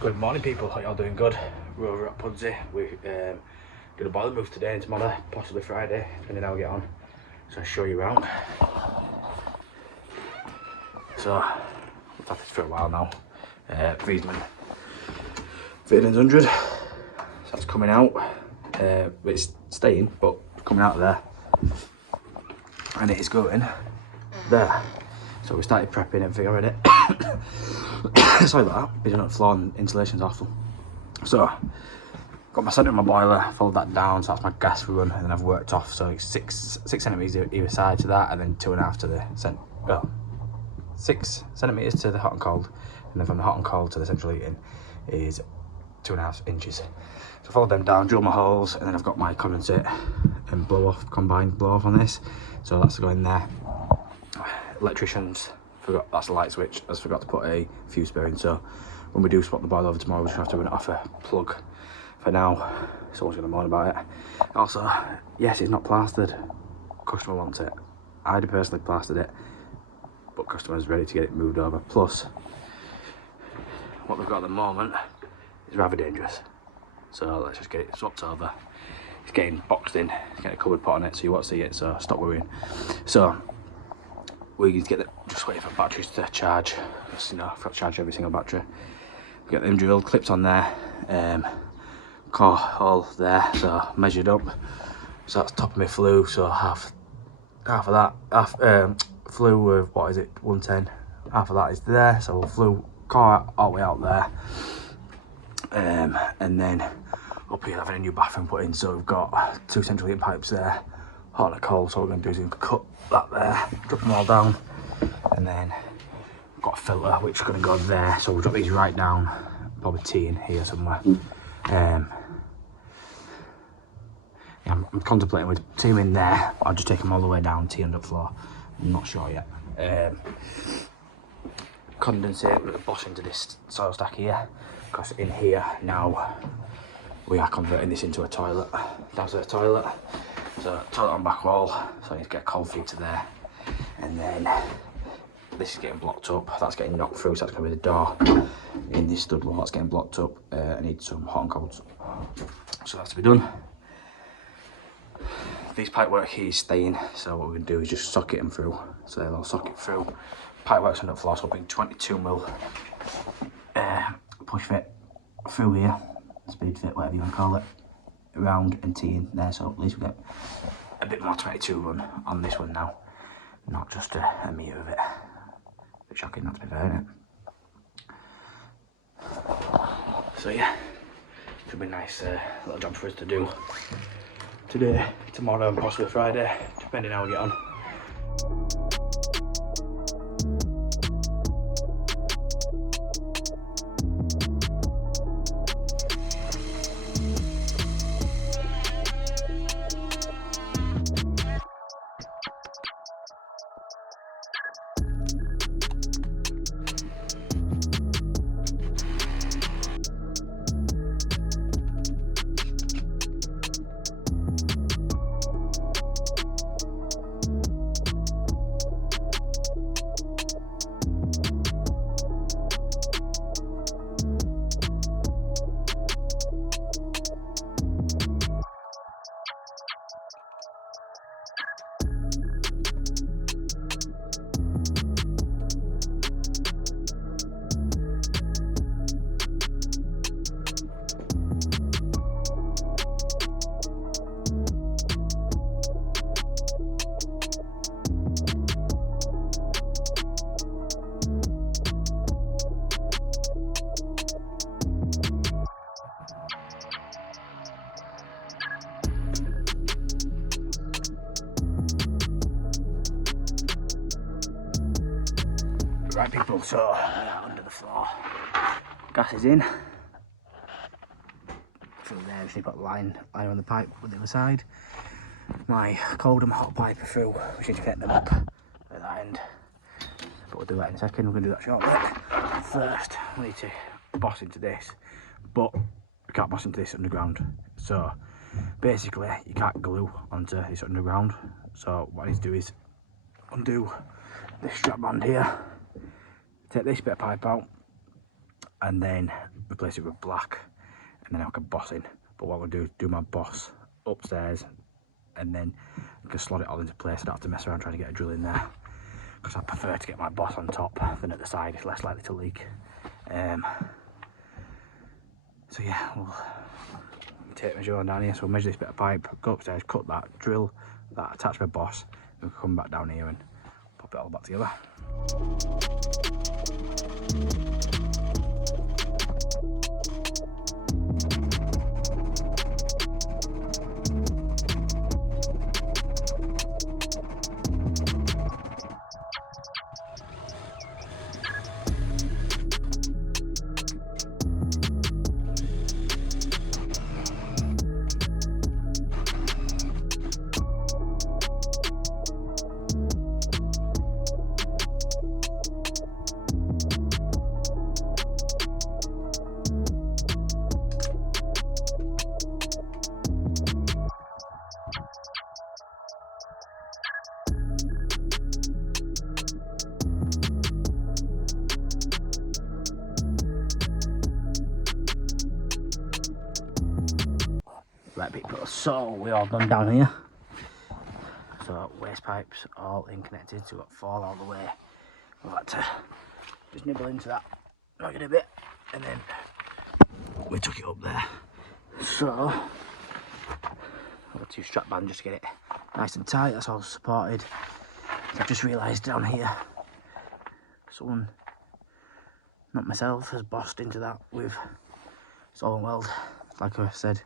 Good morning people, how y'all doing? Good. We're over at Pudsey. We did a boiler move today and tomorrow, possibly Friday, depending how we get on. So I'll show you around. So I've had this for a while now. Viessmann 100. So that's coming out. It's staying, but coming out of there. And it is going there. So we started prepping everything already. Sorry about that, been on the floor and insulation's awful. So, got my centre of my boiler, followed that down, so that's my gas run, and then I've worked off, so it's 6 centimetres either side to that, and then 2.5 to the 6 centimetres to the hot and cold, and then from the hot and cold to the central heating is 2.5 inches. So I followed them down, drill my holes, and then I've got my condensate and blow off, combined blow off on this, so that's going there. Electricians forgot, that's a light switch, I forgot to put a fuse spare in, so when we do swap the boiler over tomorrow, we just have to run it off a plug. For now, someone's going to moan about it. Also, yes, it's not plastered, customer wants it. I'd personally plastered it, but customer's ready to get it moved over. Plus, what we've got at the moment is rather dangerous, so let's just get it swapped over. It's getting boxed in, it's getting a cupboard pot on it, so you won't see it, so stop worrying. So we need to get just waiting for batteries to charge. Just, you know, I've got to charge every single battery. We get them drilled, clips on there, core hole there, so measured up. So that's top of my flue, so half of that, flue of, what is it, 110, half of that is there, so we'll flue core all the way out there. And then up here having a new bathroom put in, so we've got 2 central heating pipes there, hot and cold, so what we're going to do is we're going to cut that there, drop them all down, and then we've got a filter which is going to go there, so we'll drop these right down, probably T in here somewhere. Yeah, I'm contemplating with T in there, I'll just take them all the way down, T under the floor, I'm not sure yet. Condensate, we're going to boss into this soil stack here, because in here now we are converting this into a toilet, downstairs toilet. So toilet on back wall, so I need to get a cold feed to there, and then this is getting blocked up, that's getting knocked through, so that's going to be the door in this stud wall, that's getting blocked up. I need some hot and cold, so that's to be done. These pipe work here is staying, so what we're going to do is just socket them through, so they'll all socket through. Pipe works on the floor, so I'll bring 22mm push fit through here, speed fit, whatever you want to call it, round and T in there, so at least we get a bit more 22 run on this one now, not just a metre of it. A bit shocking not to be fair, isn't it? So yeah, should be a nice little job for us to do today, tomorrow and possibly Friday, depending how we get on. Right people, so under the floor, gas is in, through there, just need to put a line on the pipe with the other side. My cold and hot pipe are through, we need to get them up at that end, but we'll do that in a second, we're going to do that shortly. First, we need to boss into this, but we can't boss into this underground, so basically you can't glue onto this underground, so what I need to do is undo this strap band here, take this bit of pipe out, and then replace it with black, and then I can boss in. But what I'll do my boss upstairs, and then I can slot it all into place. I don't have to mess around trying to get a drill in there, because I prefer to get my boss on top than at the side. It's less likely to leak. So yeah, we'll tape measure on down here. So we'll measure this bit of pipe, go upstairs, cut that, drill that, attach my boss, and we'll come back down here and pop it all back together. Right people, so we're all done down here. So waste pipes all in connected, so we've got 4 all the way. We've had to just nibble into that, knock it a bit, and then we took it up there. So I've got 2 strap bands just to get it nice and tight, that's all supported. So I've just realised down here, someone, not myself, has bossed into that with solvent weld, like I said.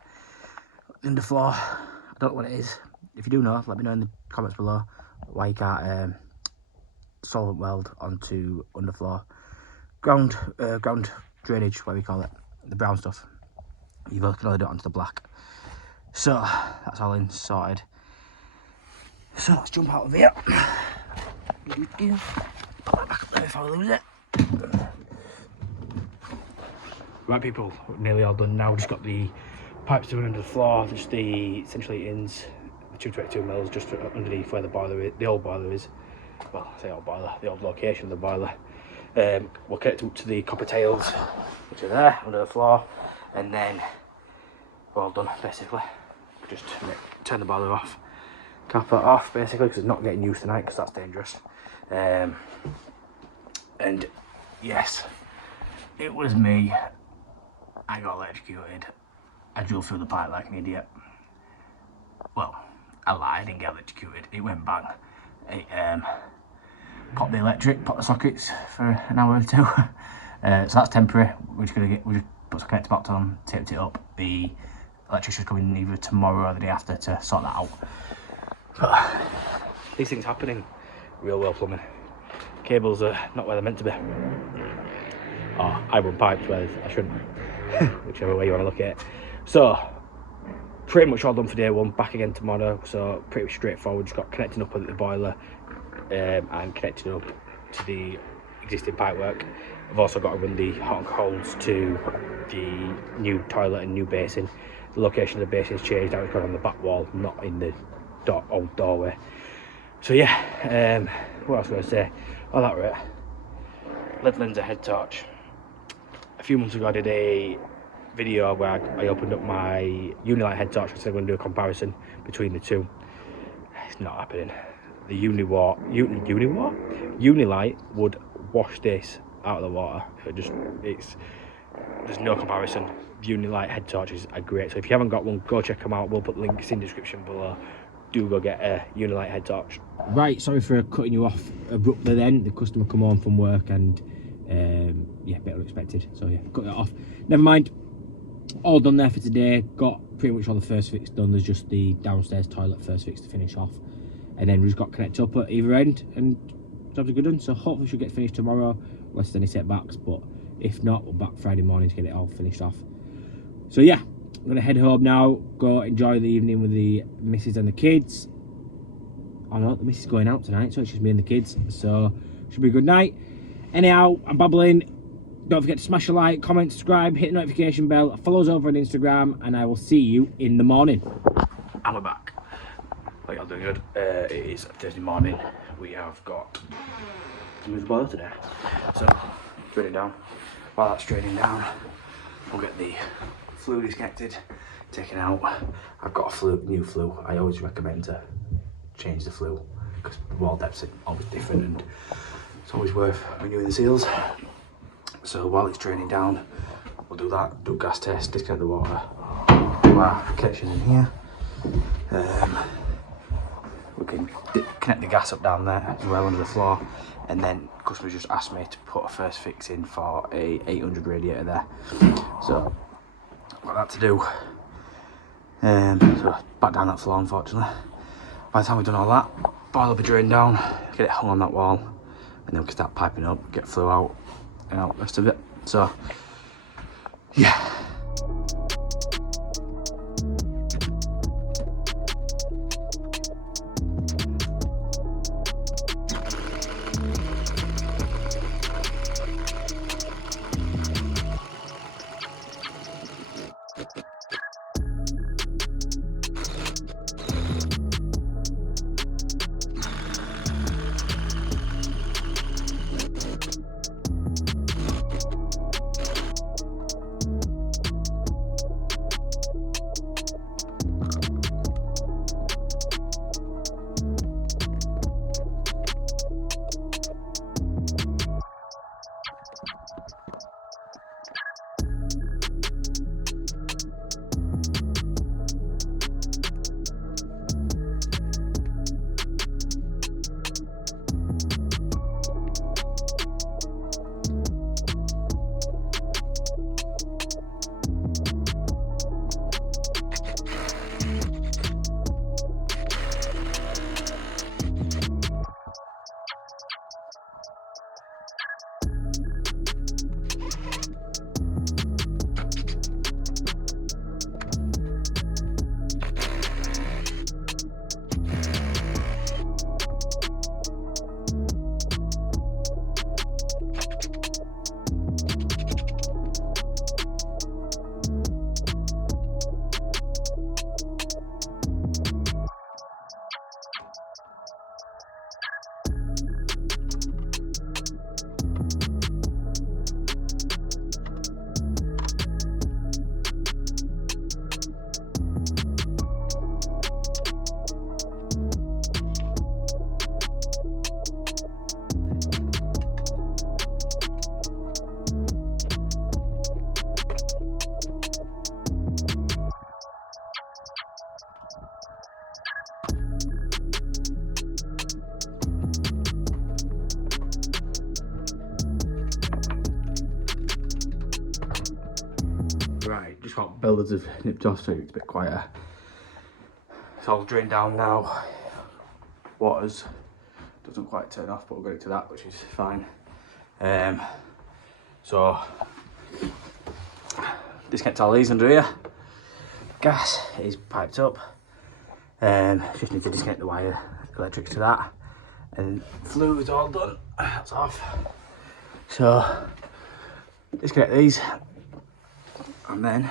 Underfloor, I don't know what it is. If you do know, let me know in the comments below why you can't solvent weld onto underfloor. Ground drainage, whatever you call it, the brown stuff. You can only do it onto the black. So that's all in, sorted. So let's jump out of here. Put that back up there if I lose it. Right people, we're nearly all done now. Just got the pipes to run under the floor, just the essentially ins, the 222 mils just underneath where the boiler is, the old boiler is. Well, I say old boiler, the old location of the boiler. We'll connect up to the copper tails, which are there under the floor, and then we're all done basically. Just turn the boiler off, cap it off basically, because it's not getting used tonight because that's dangerous. And yes, it was me. I got electrocuted. I drilled through the pipe like an idiot. Well, I lied, I didn't get electrocuted. It went bang. It popped the electric, popped the sockets for an hour or 2. So that's temporary. We just put some connector box on, taped it up. The electrician's coming either tomorrow or the day after to sort that out. But these things happen in real world plumbing. Cables are not where they're meant to be. Or I run pipes where I shouldn't. Whichever way you want to look at it. So pretty much all done for day 1, back again tomorrow, so pretty straightforward. Just got connecting up with the boiler and connecting up to the existing pipework. I've also got to run the hot and colds to the new toilet and new basin. The location of the basin has changed, now it's gone on the back wall, not in the old doorway. So yeah, what else was I going to say? Oh, that right, lead Lindsay head torch. A few months ago I did a video where I opened up my Unilite head torch because I'm going to do a comparison between the two. It's not happening. The Unilite would wash this out of the water. There's no comparison. Unilite head torches are great, so if you haven't got one, go check them out. We'll put links in the description below. Do go get a Unilite head torch. Right, sorry for cutting you off abruptly then. The customer come home from work and yeah, a bit unexpected, so yeah, cut that off. Never mind, all done there for today. Got pretty much all the first fix done. There's just the downstairs toilet first fix to finish off, and then we just got connected up at either end, and jobs are good done. So hopefully she'll get finished tomorrow, unless there's any setbacks, but if not, we're back Friday morning to get it all finished off. So yeah, I'm gonna head home now, go enjoy the evening with the missus and the kids. Oh no, the missus is going out tonight, so it's just me and the kids, so should be a good night. Anyhow, I'm babbling. Don't forget to smash a like, comment, subscribe, hit the notification bell, follow us over on Instagram, and I will see you in the morning. And we're back. Hope y'all doing good. It is Thursday morning. We have got to move the boiler today. So, draining down. While that's draining down, we'll get the flue disconnected, taken out. I've got a new flue. I always recommend to change the flue because the wall depths are always different and it's always worth renewing the seals. So while it's draining down, we'll do that, do a gas test, disconnect the water, do our connection in here. We can connect the gas up down there as well under the floor, and then customers just asked me to put a first fix in for a 800 radiator there. So I've got that to do. So back down that floor, unfortunately. By the time we've done all that, boiler will be drained down, get it hung on that wall, and then we can start piping up, get flue out, and out the rest of it. So yeah. Right, just got builders have nipped off so it's a bit quieter. It's all drained down now. Waters doesn't quite turn off, but we'll get it to that, which is fine. So disconnect all these under here. Gas is piped up. Just need to disconnect the wire, electrics to that, and flue is all done. That's off. So disconnect these. And then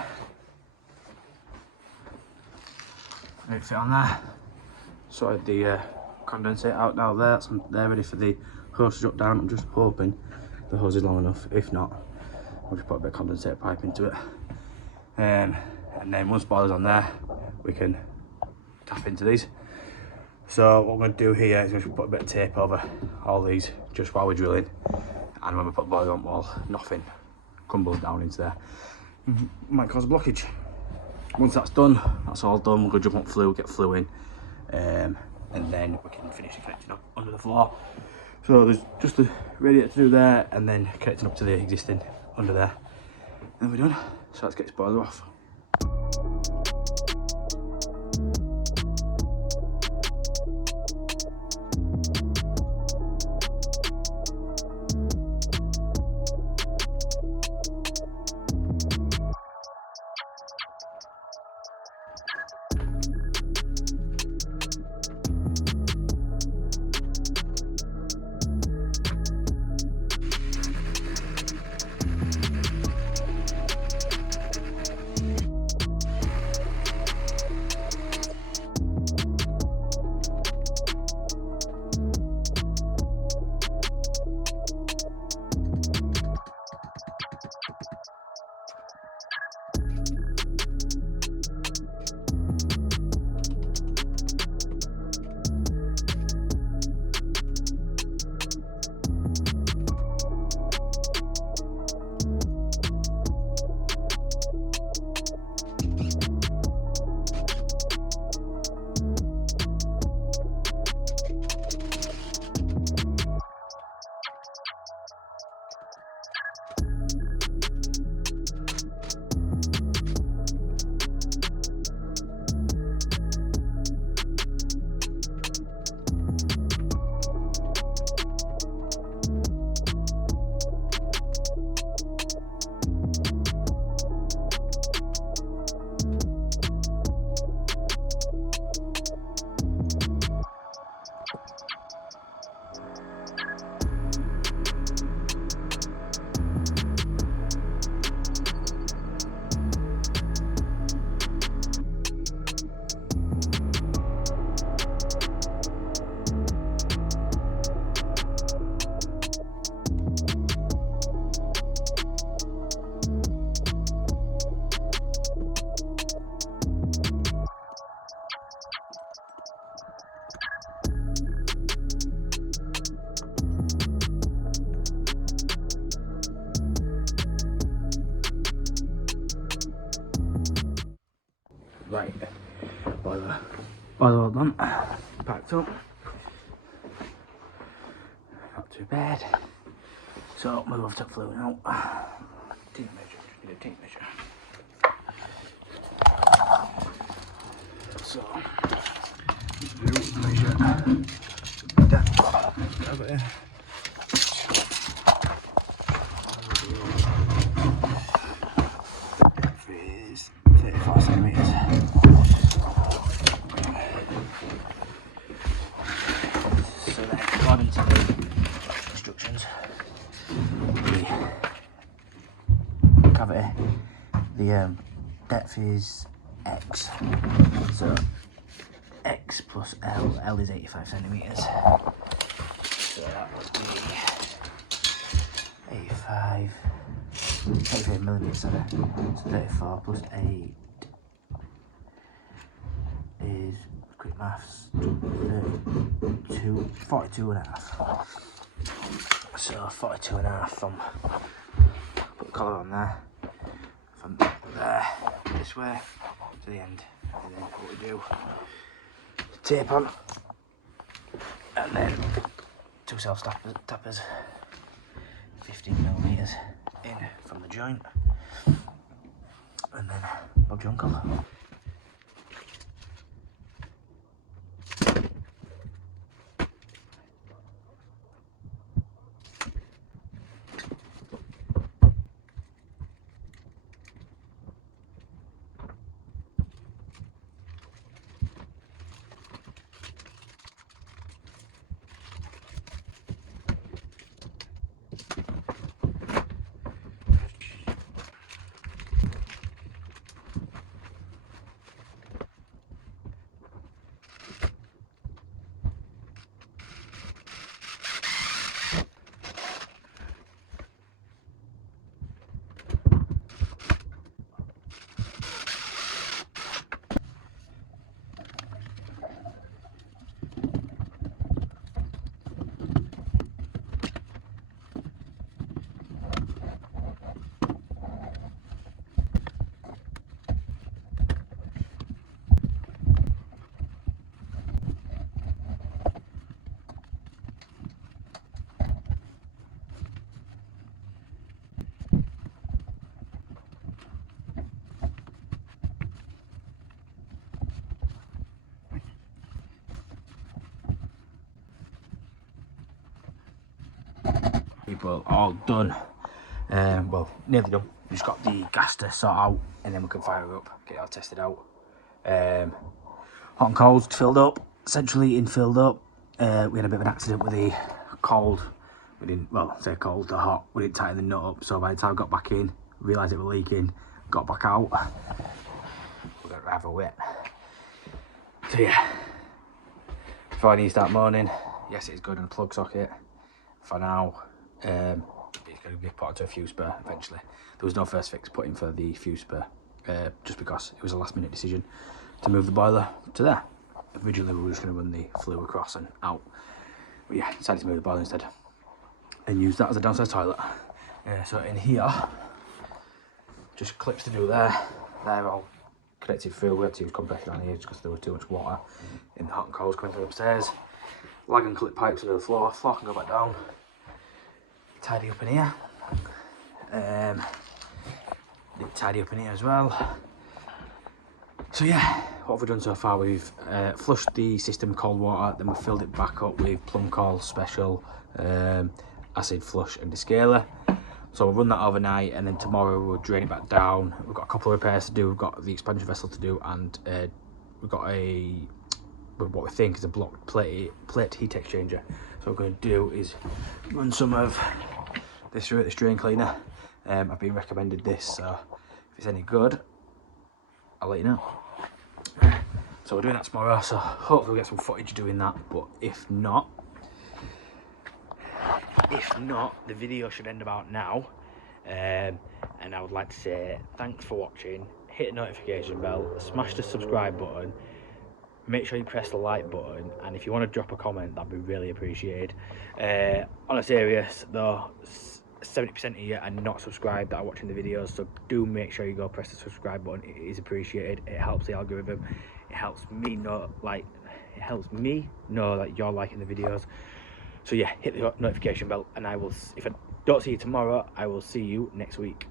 let it fit on there. Sorted the condensate out now there, so they're ready for the hose to drop down. I'm just hoping the hose is long enough. If not, we'll just put a bit of condensate pipe into it. And then once boiler's on there, we can tap into these. So what we're going to do here is just put a bit of tape over all these just while we're drilling. And when we put the boiler on, well, nothing crumbles down into there. Might cause a blockage. Once that's done, that's all done. We'll go jump on flue, get flue in, and then we can finish connecting up under the floor. So there's just the radiator to do there, and then connecting up to the existing under there. Then we're done. So let's get this boiler off. Right, boiler all done, packed up, not too bad. So move over to fluid now. Tape measure, just need a tape measure. So measure depth over here. Depth is 34 centimetres. So then, according to the instructions, the cavity, the depth is X. So X plus L, L is 85 centimetres. So that would be 85 millimetres, sorry. So 34 plus 8 is, quick maths, 42 and a half. So 42 and a half from, put the collar on there, from there, this way to the end. And then what we do, tape on, and then 2 self tappers, 15 millimetres in from the joint, and then Bob's your uncle. People all done, well, nearly done. We've just got the gas to sort out and then we can fire it up, get it all tested out. Hot and cold filled up, central heating filled up. We had a bit of an accident with the cold. We didn't, well, say cold to hot, we didn't tighten the nut up, so by the time I got back in, realised it was leaking, got back out. We're going to have a wet. So yeah, before I need to start moaning, yes, it's good in a plug socket for now. It's going to be put onto a fuse spur eventually. There was no first fix put in for the fuse spur, just because it was a last minute decision to move the boiler to there. Originally we were just going to run the flue across and out, but yeah, decided to move the boiler instead and use that as a downstairs toilet. So in here, just clips to do there, they're all connected through. We had to use compression on here just because there was too much water in the hot and cold coming through upstairs. Lag and clip pipes to the floor can go back down. Tidy up in here. Tidy up in here as well. So yeah, what have we done so far? We've flushed the system with cold water, then we filled it back up with Plumber Special acid flush and descaler. So we'll run that overnight, and then tomorrow we'll drain it back down. We've got a couple of repairs to do. We've got the expansion vessel to do, and we've got what we think is a blocked plate heat exchanger. So what we're going to do is run some of this through at the drain cleaner. I've been recommended this, so if it's any good, I'll let you know. So we're doing that tomorrow, so hopefully we'll get some footage doing that, but if not, the video should end about now. And I would like to say thanks for watching. Hit the notification bell, smash the subscribe button, make sure you press the like button, and if you want to drop a comment, that'd be really appreciated. On a serious though, 70% of you are not subscribed that are watching the videos, so do make sure you go press the subscribe button. It is appreciated. It helps the algorithm. It helps me know, like, that you're liking the videos. So yeah, hit the notification bell, and I will, if I don't see you tomorrow, I will see you next week.